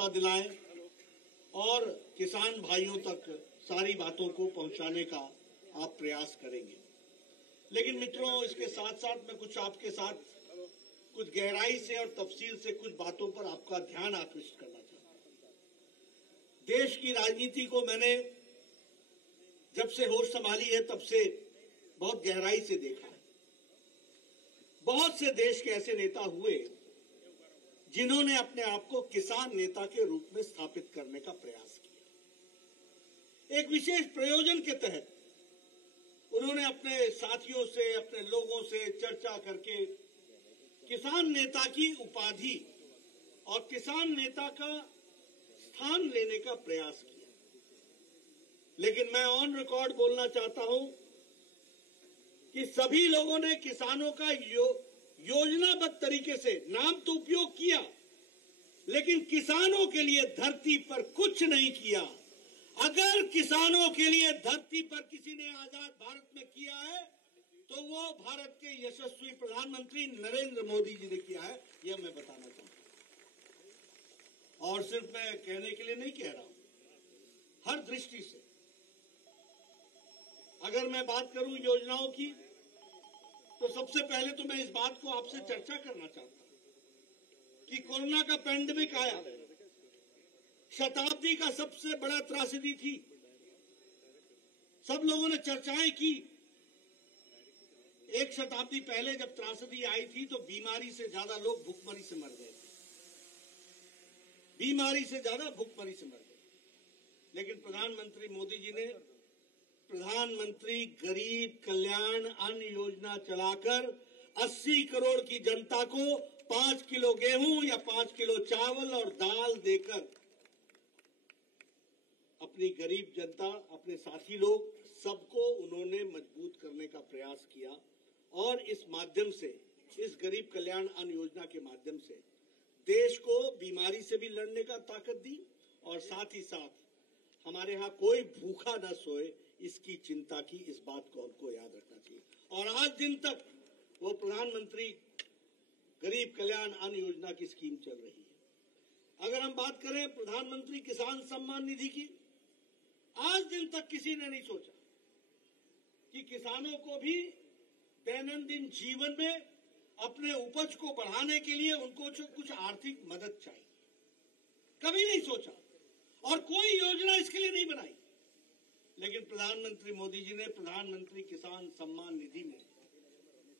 पता दिलाएं और किसान भाइयों तक सारी बातों को पहुंचाने का आप प्रयास करेंगे। लेकिन मित्रों, इसके साथ साथ मैं कुछ आपके साथ कुछ गहराई से और तफसील से कुछ बातों पर आपका ध्यान आकृष्ट करना चाहता हूं। देश की राजनीति को मैंने जब से होश संभाली है तब से बहुत गहराई से देखा है। बहुत से देश के ऐसे नेता हुए जिन्होंने अपने आप को किसान नेता के रूप में स्थापित करने का प्रयास किया। एक विशेष प्रयोजन के तहत उन्होंने अपने साथियों से, अपने लोगों से चर्चा करके किसान नेता की उपाधि और किसान नेता का स्थान लेने का प्रयास किया। लेकिन मैं ऑन रिकॉर्ड बोलना चाहता हूं कि सभी लोगों ने किसानों का योजनाबद्ध तरीके से नाम तो उपयोग किया, लेकिन किसानों के लिए धरती पर कुछ नहीं किया। अगर किसानों के लिए धरती पर किसी ने आजाद भारत में किया है तो वो भारत के यशस्वी प्रधानमंत्री नरेंद्र मोदी जी ने किया है, यह मैं बताना चाहता हूं। और सिर्फ मैं कहने के लिए नहीं कह रहा हूं, हर दृष्टि से अगर मैं बात करूं योजनाओं की, तो सबसे पहले तो मैं इस बात को आपसे चर्चा करना चाहता हूं कि कोरोना का पैंडेमिक आया, शताब्दी का सबसे बड़ा त्रासदी थी। सब लोगों ने चर्चाएं की। एक शताब्दी पहले जब त्रासदी आई थी तो बीमारी से ज्यादा लोग भूखमरी से मर गए थे, बीमारी से ज्यादा भूखमरी से मर गए। लेकिन प्रधानमंत्री मोदी जी ने प्रधानमंत्री गरीब कल्याण अन्न योजना चलाकर 80 करोड़ की जनता को 5 किलो गेहूं या 5 किलो चावल और दाल देकर अपनी गरीब जनता, अपने साथी लोग, सबको उन्होंने मजबूत करने का प्रयास किया। और इस माध्यम से, इस गरीब कल्याण अन्न योजना के माध्यम से देश को बीमारी से भी लड़ने का ताकत दी और साथ ही साथ हमारे यहां कोई भूखा न सोए इसकी चिंता की। इस बात को हमको याद रखना चाहिए। और आज दिन तक वो प्रधानमंत्री गरीब कल्याण अन्न योजना की स्कीम चल रही है। अगर हम बात करें प्रधानमंत्री किसान सम्मान निधि की, आज दिन तक किसी ने नहीं सोचा कि किसानों को भी दैनंदिन जीवन में अपने उपज को बढ़ाने के लिए उनको कुछ आर्थिक मदद चाहिए। कभी नहीं सोचा और कोई योजना इसके लिए नहीं बनाई। लेकिन प्रधानमंत्री मोदी जी ने प्रधानमंत्री किसान सम्मान निधि में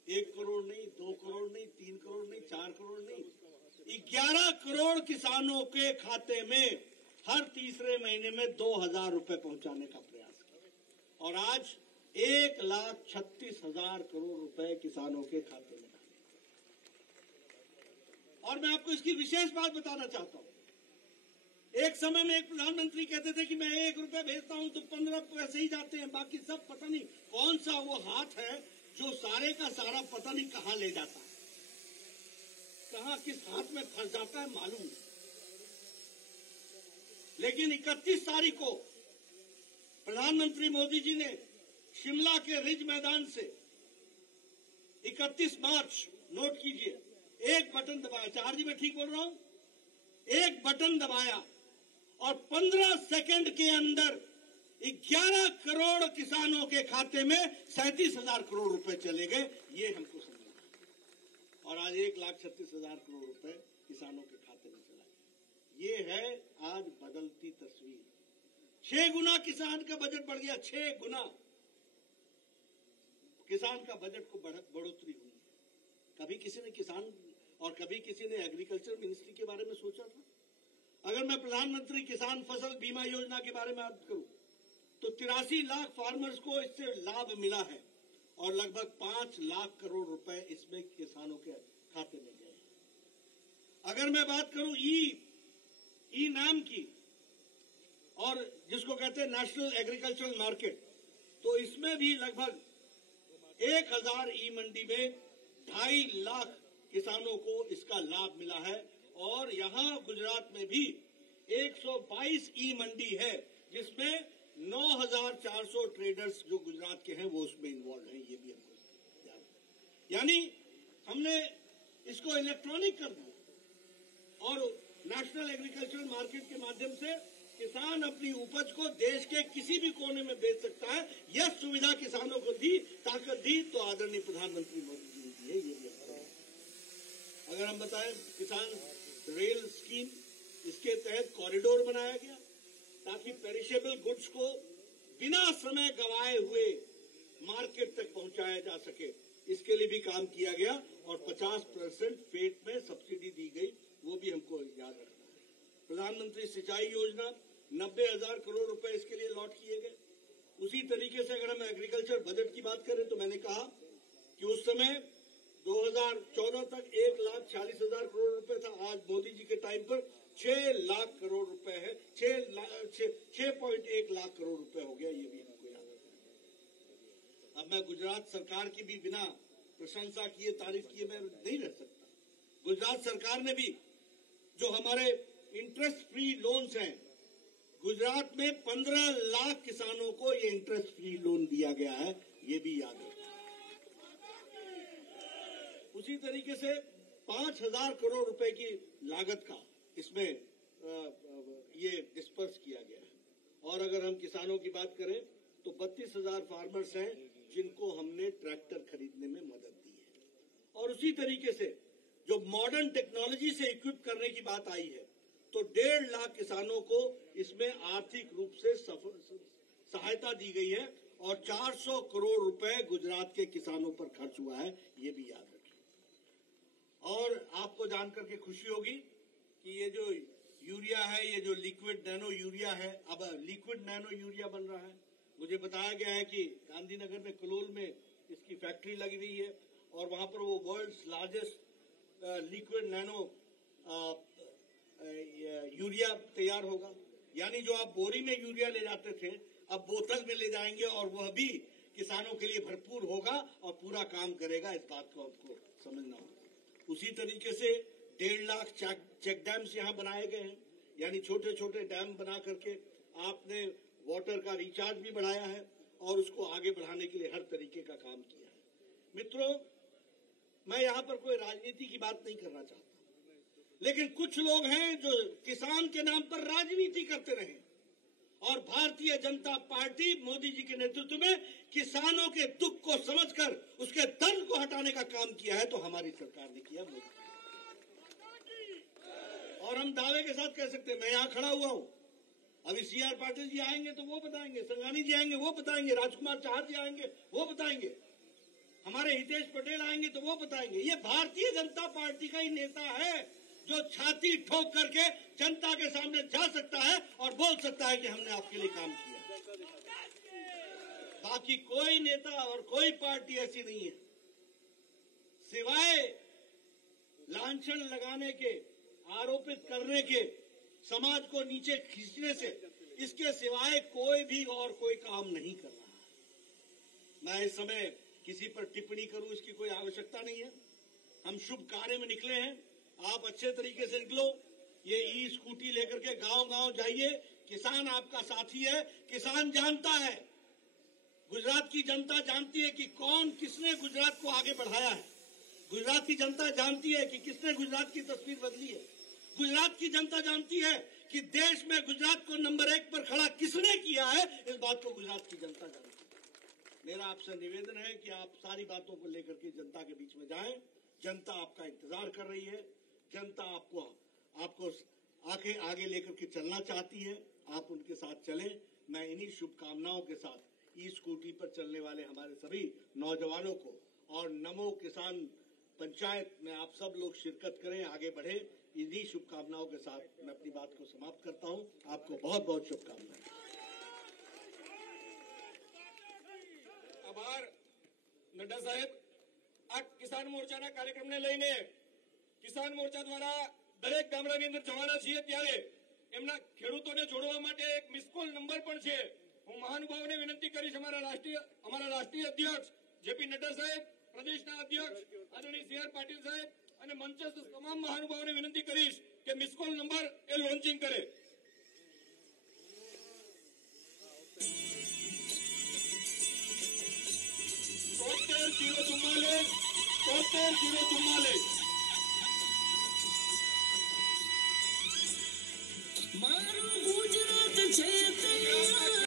1 करोड़ नहीं, 2 करोड़ नहीं, 3 करोड़ नहीं, 4 करोड़ नहीं, 11 करोड़ किसानों के खाते में हर तीसरे महीने में 2000 रुपए पहुंचाने का प्रयास किया। और आज 1,36,000 करोड़ रुपए किसानों के खाते में डाले। और मैं आपको इसकी विशेष बात बताना चाहता हूं। एक समय में एक प्रधानमंत्री कहते थे कि मैं 1 रुपए भेजता हूं तो 15 पैसे ही जाते हैं, बाकी सब पता नहीं कौन सा वो हाथ है जो सारे का सारा पता नहीं कहां ले जाता है, कहां किस हाथ में फंस जाता है मालूम नहीं। लेकिन 31 तारीख को प्रधानमंत्री मोदी जी ने शिमला के रिज मैदान से 31 मार्च, नोट कीजिए, एक बटन दबाया, चार जी मैं ठीक बोल रहा हूं, एक बटन दबाया और 15 सेकंड के अंदर 11 करोड़ किसानों के खाते में 37,000 करोड़ रुपए चले गए। ये हमको समझना। और आज 1,36,000 करोड़ रुपए किसानों के खाते में चला गया। ये है आज बदलती तस्वीर। 6 गुना किसान का बजट बढ़ गया, 6 गुना किसान का बजट को बढ़ोतरी हुई है। कभी किसी ने किसान और कभी किसी ने एग्रीकल्चर मिनिस्ट्री के बारे में सोचा था? अगर मैं प्रधानमंत्री किसान फसल बीमा योजना के बारे में बात करूं तो 83 लाख फार्मर्स को इससे लाभ मिला है और लगभग 5 लाख करोड़ रुपए इसमें किसानों के खाते में गए। अगर मैं बात करूं ई नाम की, और जिसको कहते हैं नेशनल एग्रीकल्चरल मार्केट, तो इसमें भी लगभग 1000 ई मंडी में 2.5 लाख किसानों को इसका लाभ मिला है। और यहां गुजरात में भी 122 ई मंडी है जिसमें 9,400 ट्रेडर्स जो गुजरात के हैं वो उसमें इन्वॉल्व हैं। ये भी हमको याद है। यानी हमने इसको इलेक्ट्रॉनिक कर दिया और नेशनल एग्रीकल्चरल मार्केट के माध्यम से किसान अपनी उपज को देश के किसी भी कोने में बेच सकता है। यह सुविधा किसानों को दी, ताकत दी तो आदरणीय प्रधानमंत्री मोदी जी ने दी है। ये भी अगर हम बताएं, किसान रेल स्कीम, इसके तहत कॉरिडोर बनाया गया ताकि पेरिशेबल गुड्स को बिना समय गंवाए हुए मार्केट तक पहुंचाया जा सके। इसके लिए भी काम किया गया और 50% फेट में सब्सिडी दी गई, वो भी हमको याद रखना है। प्रधानमंत्री सिंचाई योजना 90,000 करोड़ रुपए इसके लिए लॉट किए गए। उसी तरीके से अगर हम एग्रीकल्चर बजट की बात करें तो मैंने कहा कि उस समय 2014 तक 1,40,000 करोड़ रुपए था। आज मोदी जी के टाइम पर 6 लाख करोड़ रुपए है, 6.1 लाख करोड़ रुपए हो गया। ये भी हमको याद रखना है। अब मैं गुजरात सरकार की भी बिना प्रशंसा किए, तारीफ किए मैं नहीं रह सकता। गुजरात सरकार ने भी जो हमारे इंटरेस्ट फ्री लोन्स हैं, गुजरात में 15 लाख किसानों को ये इंटरेस्ट फ्री लोन दिया गया है, ये भी याद रखना। उसी तरीके से 5,000 करोड़ रुपए की लागत का इसमें ये डिस्पर्स किया गया है। और अगर हम किसानों की बात करें तो 32,000 फार्मर्स हैं जिनको हमने ट्रैक्टर खरीदने में मदद दी है। और उसी तरीके से जो मॉडर्न टेक्नोलॉजी से इक्विप करने की बात आई है तो 1.5 लाख किसानों को इसमें आर्थिक रूप से सहायता दी गई है और 400 करोड़ रुपए गुजरात के किसानों पर खर्च हुआ है, ये भी याद रखिए। और आपको जानकर के खुशी होगी कि ये जो यूरिया है, ये जो लिक्विड नैनो यूरिया है, अब लिक्विड नैनो यूरिया बन रहा है। मुझे बताया गया है कि गांधीनगर में कलोल में इसकी फैक्ट्री लगी हुई है और वहां पर वो world's largest liquid nano urea तैयार होगा। यानी जो आप बोरी में यूरिया ले जाते थे, अब बोतल में ले जाएंगे और वह भी किसानों के लिए भरपूर होगा और पूरा काम करेगा। इस बात को आपको समझना होगा। उसी तरीके से 1.5 लाख चेक डैम्स यहाँ बनाए गए हैं, यानी छोटे छोटे डैम बना करके आपने वाटर का रिचार्ज भी बढ़ाया है और उसको आगे बढ़ाने के लिए हर तरीके का काम किया है। मित्रों, मैं यहाँ पर कोई राजनीति की बात नहीं करना चाहता, लेकिन कुछ लोग हैं जो किसान के नाम पर राजनीति करते रहे और भारतीय जनता पार्टी मोदी जी के नेतृत्व में किसानों के दुख को समझकर उसके दर्द को हटाने का काम किया है, तो हमारी सरकार ने किया, मोदी। और हम दावे के साथ कह सकते हैं, मैं यहाँ खड़ा हुआ हूँ, अभी CR पाटिल जी आएंगे तो वो बताएंगे, संघानी जी आएंगे वो बताएंगे, राजकुमार चाहर जी आएंगे वो बताएंगे, हमारे हितेश पटेल आएंगे तो वो बताएंगे। ये भारतीय जनता पार्टी का ही नेता है जो छाती ठोक करके जनता के सामने जा सकता है और बोल सकता है कि हमने आपके लिए काम किया। बाकी कोई नेता और कोई पार्टी ऐसी नहीं है, सिवाय लांछन लगाने के, आरोपित करने के, समाज को नीचे खींचने से, इसके सिवाय कोई भी और कोई काम नहीं कर रहा है। मैं इस समय किसी पर टिप्पणी करूं, इसकी कोई आवश्यकता नहीं है। हम शुभ कार्य में निकले हैं, आप अच्छे तरीके से निकलो। ये ई-स्कूटी लेकर के गांव गांव जाइए, किसान आपका साथी है। किसान जानता है, गुजरात की जनता जानती है कि कौन किसने गुजरात को आगे बढ़ाया है। गुजरात की जनता जानती है कि किसने गुजरात की तस्वीर बदली है। गुजरात की जनता जानती है कि देश में गुजरात को नंबर 1 पर खड़ा किसने किया है। इस बात को गुजरात की जनता जानती है। मेरा आपसे निवेदन है कि आप सारी बातों को लेकर के जनता के बीच में जाएं। जनता आपका इंतजार कर रही है, जनता आपको आगे लेकर के चलना चाहती है, आप उनके साथ चलें। मैं इन्हीं शुभकामनाओं के साथ ई-स्कूटी पर चलने वाले हमारे सभी नौजवानों को और नमो किसान पंचायत में आप सब लोग शिरकत करें, आगे बढ़े। इन्हीं शुभकामनाओं के साथ मैं अपनी बात को समाप्त करता हूं। आपको बहुत बहुत शुभकामनाएं। આભાર નડ્ડા સાહેબ। આ કિસાન મોરચાના કાર્યક્રમને લઈને કિસાન મોરચા દ્વારા દરેક ગામડાની અંદર જવાના છીએ, ત્યારે એમના ખેડૂતોને જોડવા માટે એક મિસકોલ નંબર પણ છે। હું મહાનુભાવોને વિનંતી કરીશ, અમારા રાષ્ટ્રીય અધ્યક્ષ જેપી નડ્ડા સાહેબ, પ્રદેશના અધ્યક્ષ આદરણીય CR પાટીલ સાહેબ અને મંચસ્થ તમામ મહાનુભાવોને વિનંતી કરીશ કે મિસકોલ નંબર એ લોન્ચિંગ કરે। 73 044